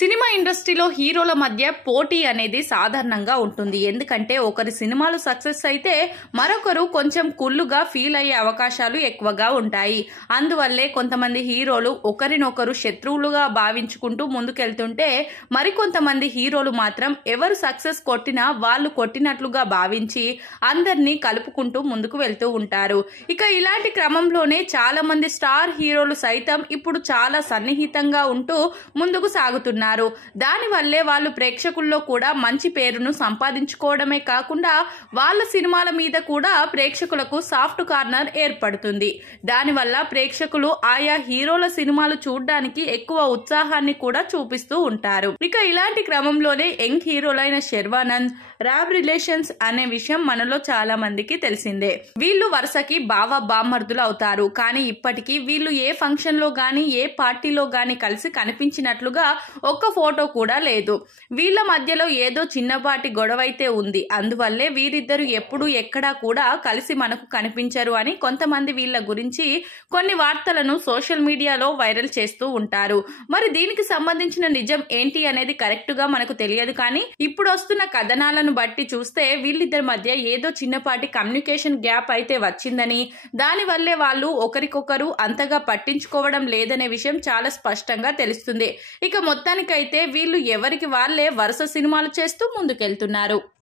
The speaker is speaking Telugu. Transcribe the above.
సినిమా ఇండస్ట్రీలో హీరోల మధ్య పోటీ అనేది సాధారణంగా ఉంటుంది. ఎందుకంటే ఒకరి సినిమాలు సక్సెస్ అయితే మరొకరు కొంచెం కుళ్ళుగా ఫీల్ అయ్యే అవకాశాలు ఎక్కువగా ఉంటాయి. అందువల్లే కొంతమంది హీరోలు ఒకరినొకరు శత్రువులుగా భావించుకుంటూ ముందుకెళ్తుంటే, మరికొంతమంది హీరోలు మాత్రం ఎవరు సక్సెస్ కొట్టినా వాళ్ళు కొట్టినట్లుగా భావించి అందరినీ కలుపుకుంటూ ముందుకు వెళ్తూ ఉంటారు. ఇక ఇలాంటి క్రమంలోనే చాలా మంది స్టార్ హీరోలు సైతం ఇప్పుడు చాలా సన్నిహితంగా ఉంటూ ముందుకు సాగుతున్నారు. దానివల్లే వాళ్ళు ప్రేక్షకుల్లో కూడా మంచి పేరును సంపాదించుకోవడమే కాకుండా వాళ్ళ సినిమాల మీద కూడా ప్రేక్షకులకు సాఫ్ట్ కార్నర్ ఏర్పడుతుంది. దానివల్ల ప్రేక్షకులు ఆయా హీరోల సినిమాలు చూడడానికి ఎక్కువ ఉత్సాహాన్ని కూడా చూపిస్తూ ఉంటారు. ఇక ఇలాంటి క్రమంలోనే యంగ్ హీరోలైన శర్వానంద్, రాబ్ రిలేషన్స్ అనే విషయం మనలో చాలా మందికి తెలిసిందే. వీళ్ళు వరుసకి బావ బామ్మర్దులు అవుతారు. కానీ ఇప్పటికీ వీళ్ళు ఏ ఫంక్షన్ లో గానీ ఏ పార్టీలో గానీ కలిసి కనిపించినట్లుగా ఒక్క ఫోటో కూడా లేదు. వీళ్ళ మధ్యలో ఏదో చిన్నపాటి గొడవైతే ఉంది. అందువల్లే వీరిద్దరు ఎప్పుడు ఎక్కడా కూడా కలిసి మనకు కనిపించరు అని కొంతమంది వీళ్ళ గురించి కొన్ని వార్తలను సోషల్ మీడియాలో వైరల్ చేస్తూ ఉంటారు. మరి దీనికి సంబంధించిన నిజం ఏంటి అనేది కరెక్ట్ గా మనకు తెలియదు. కానీ ఇప్పుడు వస్తున్న కథనాలను బట్టి చూస్తే వీళ్ళిద్దరి మధ్య ఏదో చిన్నపాటి కమ్యూనికేషన్ గ్యాప్ అయితే వచ్చిందని, దానివల్లే వాళ్ళు ఒకరికొకరు అంతగా పట్టించుకోవడం లేదనే విషయం చాలా స్పష్టంగా తెలుస్తుంది. ఇక మొత్తానికైతే వీళ్ళు ఎవరికి వాళ్ళే వరుస సినిమాలు చేస్తూ ముందుకెళ్తున్నారు.